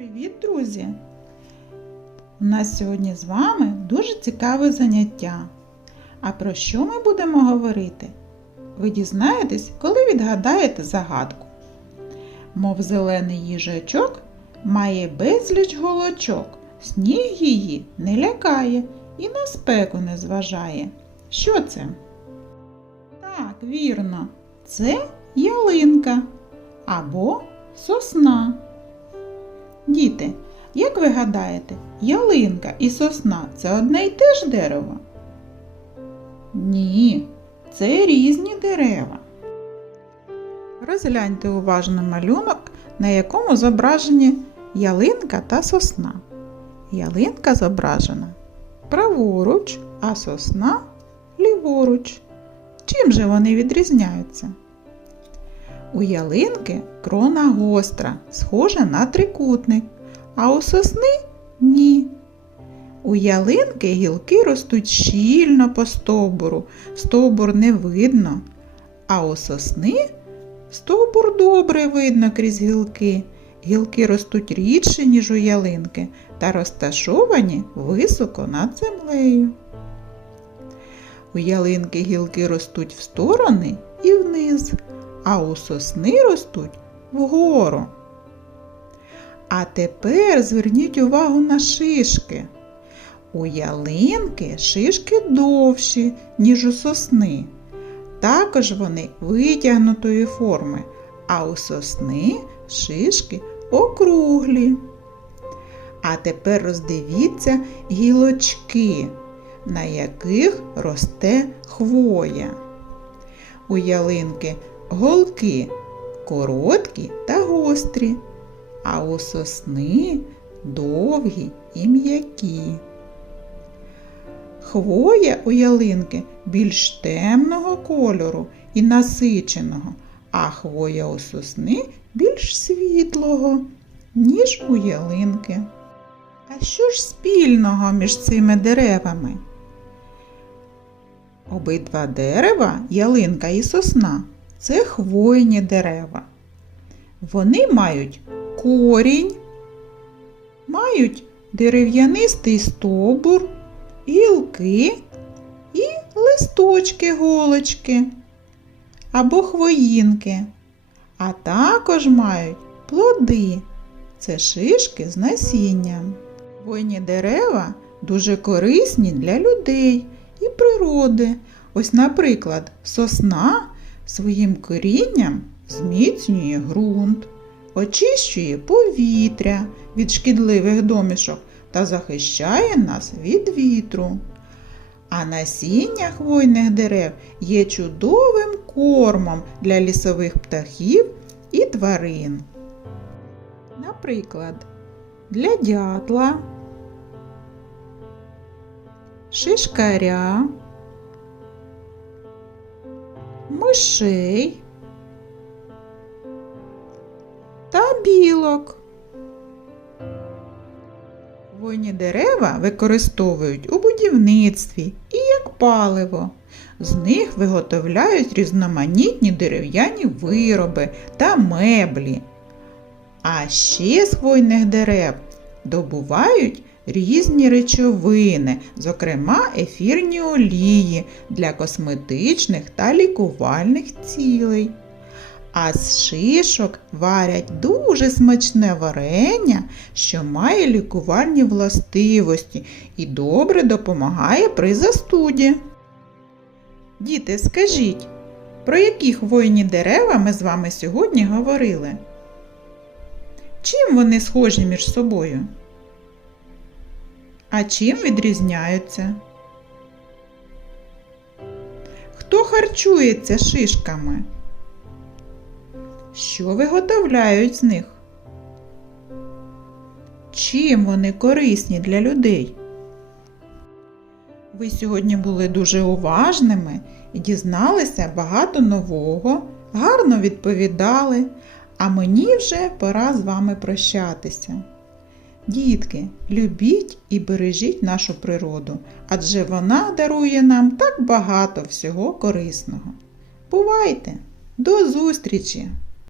Привіт, друзі! У нас сьогодні з вами дуже цікаве заняття. А про що ми будемо говорити? Ви дізнаєтесь, коли відгадаєте загадку. Мов зелений їжачок має безліч голочок, сніг її не лякає і на спеку не зважає. Що це? Так, вірно, це ялинка або сосна. Діти, як ви гадаєте, ялинка і сосна це одне й те ж дерево? Ні, це різні дерева. Розгляньте уважно малюнок, на якому зображені ялинка та сосна. Ялинка зображена праворуч, а сосна ліворуч. Чим же вони відрізняються? У ялинки крона гостра, схожа на трикутник, а у сосни ні. У ялинки гілки ростуть щільно по стовбуру, стовбур не видно, а у сосни стовбур добре видно крізь гілки. Гілки ростуть рідше, ніж у ялинки, та розташовані високо над землею. У ялинки гілки ростуть в сторони і вниз, а у сосни ростуть вгору. А тепер зверніть увагу на шишки. У ялинки шишки довші, ніж у сосни. Також вони витягнутої форми, а у сосни шишки округлі. А тепер роздивіться гілочки, на яких росте хвоя. У ялинки голки короткі та гострі, а у сосни довгі і м'які. Хвоя у ялинки більш темного кольору і насиченого, а хвоя у сосни більш світлого, ніж у ялинки. А що ж спільного між цими деревами? Обидва дерева, ялинка і сосна, це хвойні дерева. Вони мають корінь, мають дерев'янистий стовбур, гілки і листочки голочки або хвоїнки, а також мають плоди це шишки з насінням. Хвойні дерева дуже корисні для людей і природи. Ось, наприклад, сосна своїм корінням зміцнює ґрунт, очищує повітря від шкідливих домішок та захищає нас від вітру. А насіння хвойних дерев є чудовим кормом для лісових птахів і тварин. Наприклад, для дятла, шишкаря, мишей та білок. Хвойні дерева використовують у будівництві і як паливо. З них виготовляють різноманітні дерев'яні вироби та меблі. А ще з хвойних дерев добувають різні речовини, зокрема ефірні олії для косметичних та лікувальних цілей. А з шишок варять дуже смачне варення, що має лікувальні властивості і добре допомагає при застуді. Діти, скажіть, про які хвойні дерева ми з вами сьогодні говорили? Чим вони схожі між собою? А чим відрізняються? Хто харчується шишками? Що виготовляють з них? Чим вони корисні для людей? Ви сьогодні були дуже уважними і дізналися багато нового, гарно відповідали, а мені вже пора з вами прощатися. Дітки, любіть і бережіть нашу природу, адже вона дарує нам так багато всього корисного. Бувайте! До зустрічі!